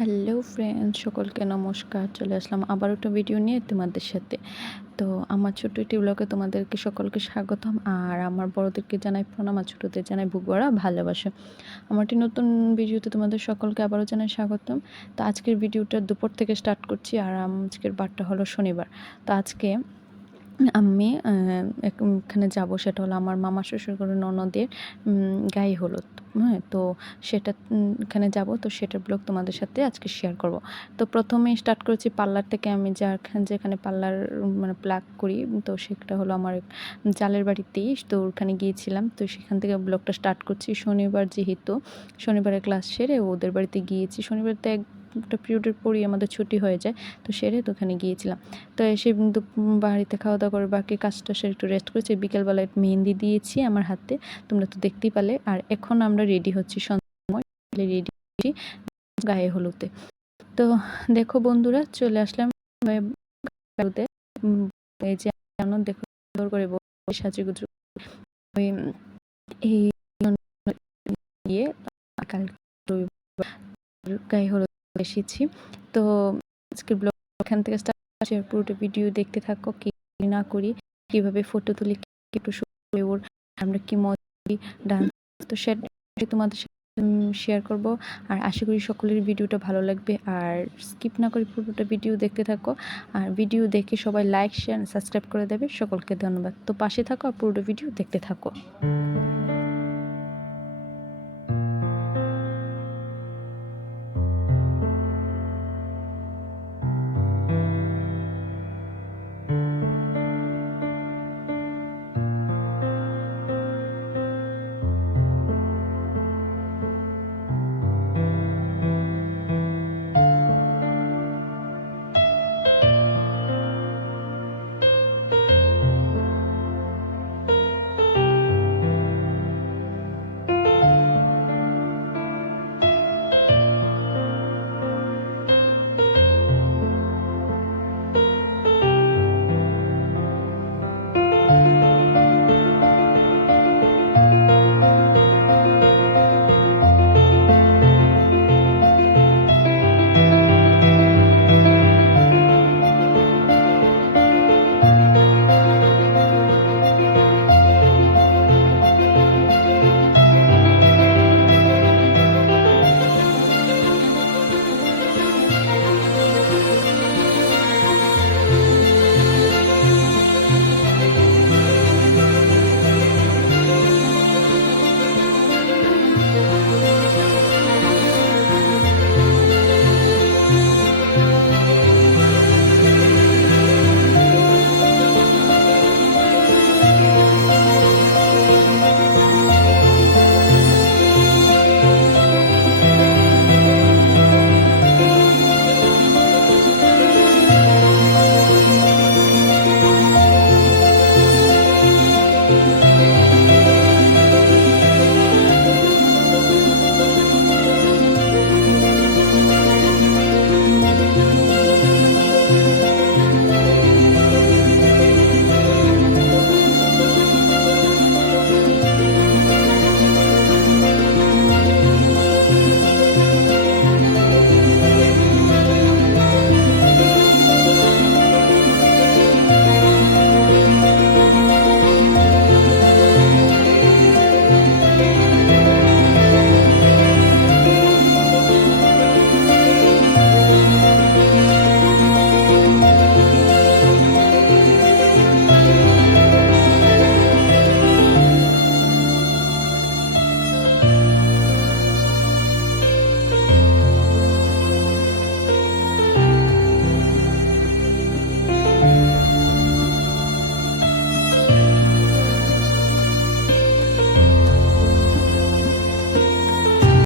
Hello friends, সকলকে নমস্কার। চলে আসলাম আবার একটা ভিডিও নিয়ে তোমাদের সাথে। তো আমার ছোট্ট একটি ব্লগে তোমাদেরকে সকলকে স্বাগতম। আর আমার বড়দেরকে জানাই প্রণাম, আর ছোটোদের জানাই বুক ভরা ভালোবাসা। আমার একটি নতুন ভিডিওতে তোমাদের সকলকে আবারও জানাই স্বাগতম। তো আজকের ভিডিওটা দুপুর থেকে স্টার্ট করছি, আর আজকের বারটা হলো শনিবার। তো আজকে আমি এখানে যাব, সেটা হলো আমার মামা শ্বশুরবাড়ির ননদের গায়ে হলুদ। হ্যাঁ, তো সেটা এখানে যাব, তো সেটার ব্লগ তোমাদের সাথে আজকে শেয়ার করব। তো প্রথমেই স্টার্ট করেছি পার্লার থেকে। আমি যেখানে পার্লার মানে প্লাগ করি, তো সেটা হলো আমার জালের বাড়িতেই। তো ওখানে গিয়েছিলাম, তো সেখান থেকে ব্লগটা স্টার্ট করছি। শনিবার যেহেতু, শনিবারের ক্লাস সেরে ওদের বাড়িতে গিয়েছি। শনিবার তো একটা পিরিয়ডের পরই আমাদের ছুটি হয়ে যায়, তো সেরে তো ওখানে গিয়েছিলাম। তো এসে বাড়িতে খাওয়া দাওয়া করে বাকি কাজটা সেরে একটু রেস্ট করেছি। বিকেলবেলায় মেহেন্দি দিয়েছি আমার হাতে, তোমরা তো দেখতেই পালে। আর এখন আমরা রেডি হচ্ছি, সন্ধ্যায় রেডি হচ্ছি গায়ে হলুদে। তো দেখো বন্ধুরা, চলে আসলাম হলুদে। এই যে দেখো সুন্দর করে সাজুগুজু ওই এই দিয়ে কাল গায়ে হলুদ এসেছি। তো আজকের ব্লগ এখান থেকে স্টার্ট, পুরোটা ভিডিও দেখতে থাকো। কি না করি, কিভাবে ফটো তুলি, একটু ওর আমরা কি মজা করি ডান্স, তো সেটা তোমাদের সাথে শেয়ার করব। আর আশা করি সকলের ভিডিওটা ভালো লাগবে। আর স্কিপ না করে পুরোটা ভিডিও দেখতে থাকো। আর ভিডিও দেখে সবাই লাইক, শেয়ার, সাবস্ক্রাইব করে দেবে। সকলকে ধন্যবাদ। তো পাশে থাকো আর পুরোটা ভিডিও দেখতে থাকো।